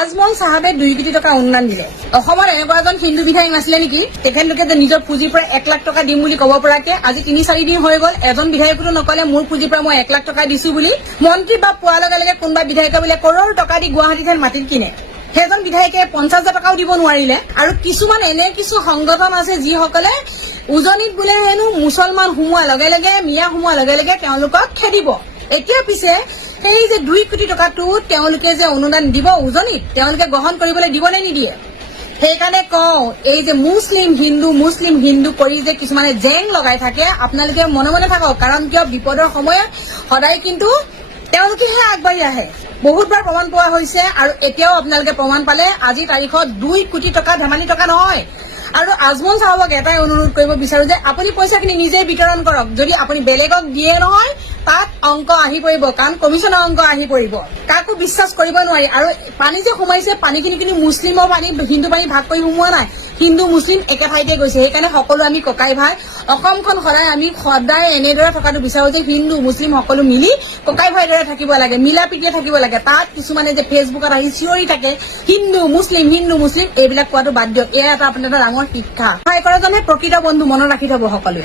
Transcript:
আজমল সাহাবে 2 কোটি টকা অনুদান দিলে অসমৰ এনেকুৱা এজন হিন্দু বিধায়ক নাছিলে নেকি তেখেতলোকে যে নিজৰ পুঁজিৰ পৰা 1 লাখ টকা দিম বুলি ক'ব পৰাকে আজি 3-4 দিন হৈ গ'ল এজন বিধায়কটো নকলে মোৰ পুঁজিৰ পৰা মই 1 লাখ টকা দিছো বুলি মন্ত্ৰী বা পোৱাৰ লগে লগে কোনবা বিধায়কে বোলে কৰোৰ টকা দি গুৱাহাটীত মাটি কিনে সেইজন বিধায়কে 50,000 টকাও দিব নোৱাৰিলে আৰু কিছুমান এনে কিছু সংগঠন আছে যিসকলে উজনিত বোলে হেনো মুছলমান হুমুৱাৰ লগে লগে মিয়া হুমুৱাৰ লগে লগে তেওঁলোকক খেদিব এতিয়া পিছে এই যে 2 কোটি টকাটো তেওঁলোকে যে অনুদান দিব উজনিত তেওঁলোকে গ্ৰহণ কৰিবলৈ দিব নে নিদিয়ে সেইকাৰণে কওঁ এই যে মুছলিম হিন্দু কৰি যে কিছুমানে জেং লগাই থাকে আপোনালোকে মনে মনে থাকক কাৰণ কিয় বিপদৰ সময়ত সদায় কিন্তু তেওঁলোকেহে আগবাঢ়ি আহে বহুতবাৰ প্ৰমাণ পোৱা হৈছে আৰু এতিয়াও আপোনালোকে প্ৰমাণ পালে আজি তাৰিখত 2 কোটি টকা ধেমালি টকা নহয় আৰু আজমল সাহেবক এটাই অনুৰোধ কৰিব বিচাৰো যে আপুনি পইচাখিনি নিজে বিতৰণ কৰক যদি আপুনি বেলেগক দিয়ে নহয় তাত অংক আহি পৰিব কাৰণ কমিছনৰ অংক আহি পৰিব কাকো বিশ্বাস কৰিব নোৱাৰি আৰু পানী যে সোমাইছে পানীখিনি কিন্তু মুছলিমৰ পানী হিন্দু পানী ভাগ কৰি সোমোৱা নাই হিন্দু মুছলিম একে ঠাইতে গৈছে সেইকাৰণে সকলো আমি ককাই ভাই অসমখন সদায় আমি সদায় এনেদৰে থকাটো বিচাৰো যে হিন্দু মুছলিম সকলো মিলি ককাই ভাইৰ দৰে থাকিব লাগে মিলা প্ৰীতিৰে থাকিব লাগে তাত কিছুমানে যে ফেচবুকত আহি চিঞৰি থাকে হিন্দু মুছলিম এইবিলাক কোৱাটো বাদ দিয়ক এয়া এটা আপোনাৰ ডাঙৰ শিক্ষা সহায় কৰাজনে প্ৰকৃত বন্ধু মনত ৰাখি থব সকলোৱে।